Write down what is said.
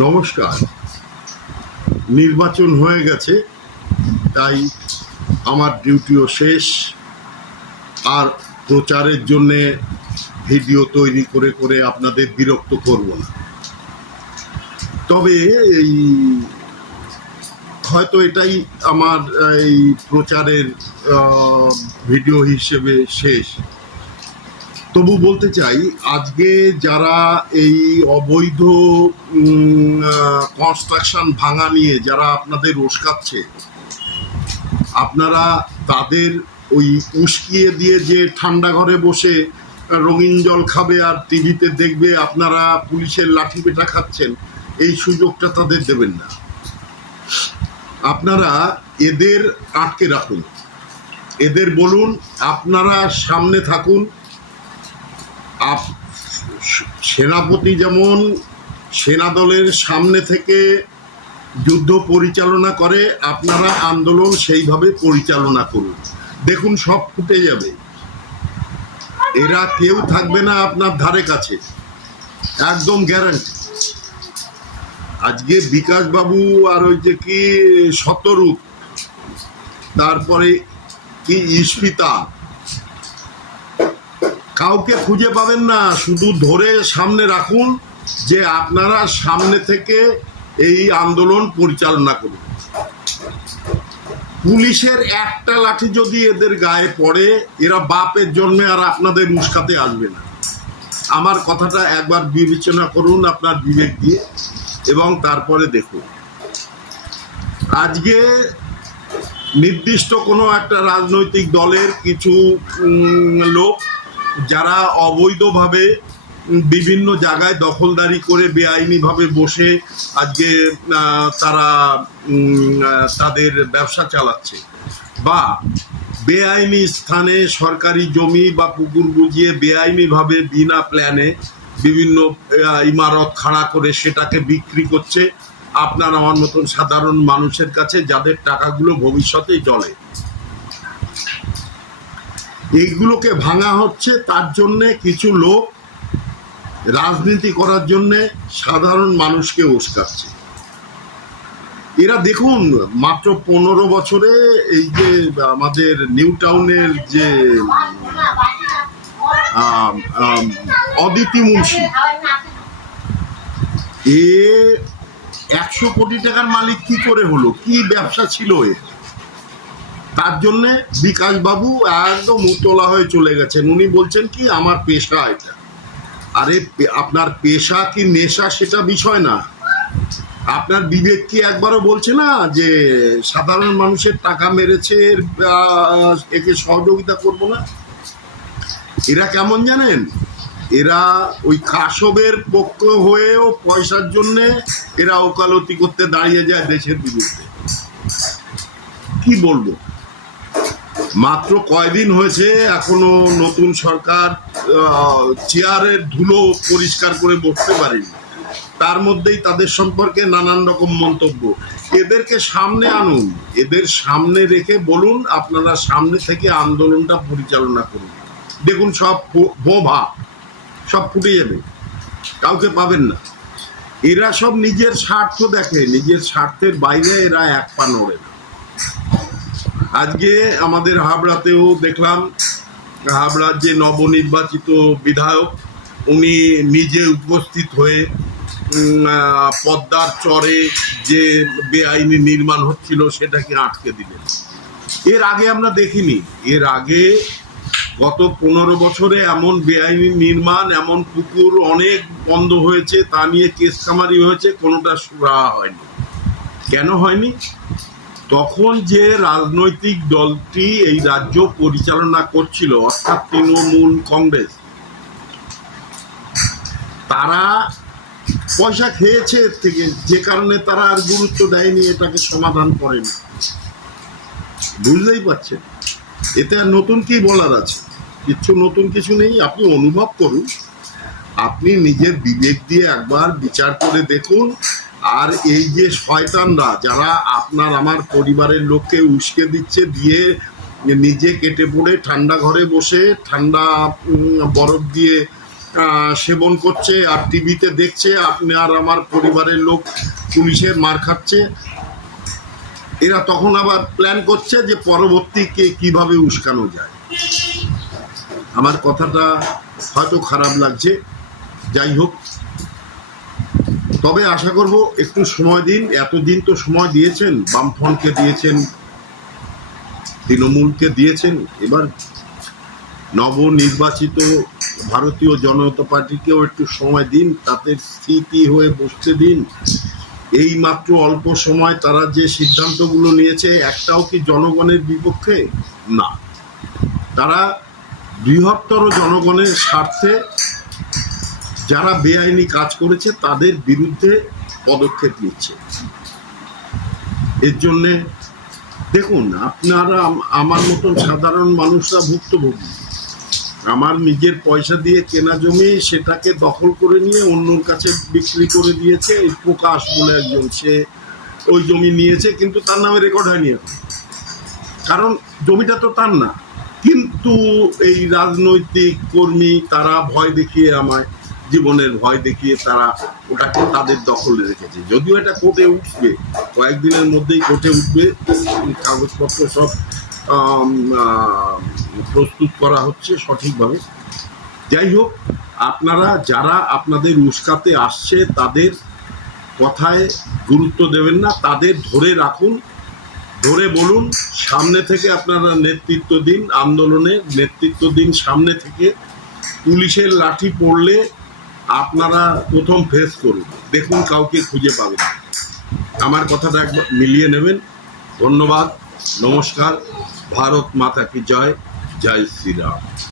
নমস্কার। নির্বাচন হয়ে গেছে, তাই আমার ডিউটিও শেষ। আর প্রচারের জন্যে ভিডিও তৈরি করে করে আপনাদের বিরক্ত করব না। তবে এই হয়তো এটাই আমার এই প্রচারের ভিডিও হিসেবে শেষ। তবু বলতে চাই, আজকে যারা এই অবৈধ কনস্ট্রাকশন ভাঙা নিয়ে যারা আপনাদের উস্কাচ্ছে, আপনারা তাদের ওই উস্কিয়ে দিয়ে যে ঠান্ডা ঘরে বসে রঙিন জল খাবে আর টিভিতে দেখবে আপনারা পুলিশের লাঠি পেটা খাচ্ছেন, এই সুযোগটা তাদের দেবেন না। আপনারা এদের আটকে রাখুন, এদের বলুন আপনারা সামনে থাকুন। সেনাপতি যেমন সেনাদলের সামনে থেকে যুদ্ধ পরিচালনা করে, আপনারা আন্দোলন সেইভাবে পরিচালনা করুন। দেখুন সব ফুটে যাবে, এরা কেউ থাকবে না আপনার ধারে কাছে, একদম গ্যারান্টি। আজকে বিকাশ বাবু আর ওই যে কি শতরূপ, তারপরে কি ইস্পিতা, কাউকে খুঁজে পাবেন না। শুধু ধরে সামনে রাখুন যে আপনারা সামনে থেকে এই আন্দোলন পরিচালনা করুন। পুলিশের একটা লাঠি যদি এদের গায়ে পড়ে, এরা বাপের জন্মে আর আপনাদের উস্কাতে আসবে না। আমার কথাটা একবার বিবেচনা করুন আপনার বিবেক দিয়ে, এবং তারপরে দেখুন। আজকে নির্দিষ্ট কোনো একটা রাজনৈতিক দলের কিছু লোক যারা অবৈধভাবে বিভিন্ন জায়গায় দখলদারি করে বেআইনিভাবে বসে আজকে তারা তাদের ব্যবসা চালাচ্ছে, বা বেআইনি স্থানে সরকারি জমি বা পুকুর বুঝিয়ে বেআইনিভাবে বিনা প্ল্যানে বিভিন্ন ইমারত খাড়া করে সেটাকে বিক্রি করছে আপনার আমার মতন সাধারণ মানুষের কাছে, যাদের টাকাগুলো ভবিষ্যতে জলে। এইগুলোকে ভাঙা হচ্ছে, তার জন্যে কিছু লোক রাজনীতি করার জন্যে সাধারণ মানুষকে উস্কাচ্ছে। এরা দেখুন মাত্র 15 বছরে এই যে আমাদের নিউ টাউনের যে অদিতি মুন্সি, এ 100 কোটি টাকার মালিক কি করে হলো? কি ব্যবসা ছিল এর? তার জন্যে বিকাশ বাবু একদম উতলা হয়ে চলে গেছেন। উনি বলছেন কি আমার পেশা এটা। আরে আপনার পেশা কি নেশা সেটা বিষয় না। আপনার বিবেক কি একবারও বলছে না যে সাধারণ মানুষের টাকা মেরেছে, একে সহযোগিতা করব না? এরা কেমন জানেন? এরা ওই কাসবের পক্ষ হয়েও পয়সার জন্যে এরা ওকালতি করতে দাঁড়িয়ে যায় দেশের বিরুদ্ধে। কি বলবো, মাত্র কয়দিন হয়েছে, এখনো নতুন সরকার চেয়ারের ধুলো পরিষ্কার করে বসতে পারেনি, তার মধ্যেই তাদের সম্পর্কে নানান রকম মন্তব্য। এদেরকে সামনে আনুন, এদের সামনে রেখে বলুন আপনারা সামনে থেকে আন্দোলনটা পরিচালনা করুন। দেখুন সব বোভা সব ফুটে যাবে, কাউকে পাবেন না। এরা সব নিজের স্বার্থ দেখে, নিজের স্বার্থের বাইরে এরা এক পা নড়ে না। আজকে আমাদের হাবড়াতেও দেখলাম, হাবড়ার যে নবনির্বাচিত বিধায়ক, উনি নিজে উপস্থিত হয়ে পদ্মার চরে যে বেআইনি নির্মাণ হচ্ছিল সেটাকে আটকে দিলেন। এর আগে আমরা দেখিনি। এর আগে গত 15 বছরে এমন বেআইনি নির্মাণ, এমন পুকুর অনেক বন্ধ হয়েছে, তা নিয়ে কেস কামারি হয়েছে, কোনোটা সুরাহা হয়নি। কেন হয়নি? তখন যে রাজনৈতিক দলটি এই রাজ্য পরিচালনা করছিল, অর্থাৎ তৃণমূল কংগ্রেস, তারা পয়সা খেয়েছে এর থেকে, যে কারণে তারা আর গুরুত্ব দেয়নি, এটাকে সমাধান করেনি। বুঝতেই পারছেন, এতে আর নতুন কি বলার আছে? কিচ্ছু নতুন কিছু নেই। আপনি অনুভব করুন, আপনি নিজের বিবেক দিয়ে একবার বিচার করে দেখুন। আর এই যে শয়তানরা যারা আপনার আমার পরিবারের লোককে উস্কে দিচ্ছে, দিয়ে নিজে কেটে পড়ে ঠান্ডা ঘরে বসে ঠান্ডা বরফ দিয়ে সেবন করছে আর টিভিতে দেখছে আপনি আর আমার পরিবারের লোক পুলিশের মার খাচ্ছে, এরা তখন আবার প্ল্যান করছে যে পরবর্তীকে কিভাবে উস্কানো যায়। আমার কথাটা হয়তো খারাপ লাগছে, যাই হোক, তবে আশা করব একটু সময় দিন। এতদিন তো সময় দিয়েছেন, বামফ্রন্টকে দিয়েছেন, তৃণমূলকে দিয়েছেন, এবার নবনির্বাচিত ভারতীয় জনতা পার্টিকেও একটু সময় দিন, তাদের স্থিতি হয়ে বসতে দিন। এই মাত্র অল্প সময় তারা যে সিদ্ধান্তগুলো নিয়েছে একটাও কি জনগণের বিপক্ষে? না, তারা বৃহত্তর জনগণের স্বার্থে যারা বেআইনি কাজ করেছে তাদের বিরুদ্ধে পদক্ষেপ নিচ্ছে। এর জন্যে দেখুন, আপনারা আমার মতন সাধারণ মানুষরা ভুক্তভোগী। আমার নিজের পয়সা দিয়ে কেনা জমি, সেটাকে দখল করে নিয়ে অন্যর কাছে বিক্রি করে দিয়েছে। এই প্রকাশ বলে একজন, সে ওই জমি নিয়েছে কিন্তু তার নামে রেকর্ড হয়নি এখন, কারণ জমিটা তো তার না। কিন্তু এই রাজনৈতিক কর্মী তারা ভয় দেখিয়ে, আমায় জীবনের ভয় দেখিয়ে তারা ওটাকে তাদের দখলে রেখেছে। যদিও এটা কোর্টে উঠবে, কয়েকদিনের মধ্যেই কোর্টে উঠবে, কাগজপত্র সব প্রস্তুত করা হচ্ছে সঠিকভাবে। যাই হোক, আপনারা যারা আপনাদের উস্কাতে আসছে তাদের কথায় গুরুত্ব দেবেন না, তাদের ধরে রাখুন, ধরে বলুন, সামনে থেকে আপনারা নেতৃত্ব দিন, আন্দোলনে নেতৃত্ব দিন সামনে থেকে। পুলিশের লাঠি পড়লে আপনারা প্রথম ফেস করুন, দেখুন কাউকে খুঁজে পাবেন। আমার কথাটা একবার মিলিয়ে নেবেন। ধন্যবাদ, নমস্কার, ভারত মাতা কি জয়, জয় শ্রীরাম।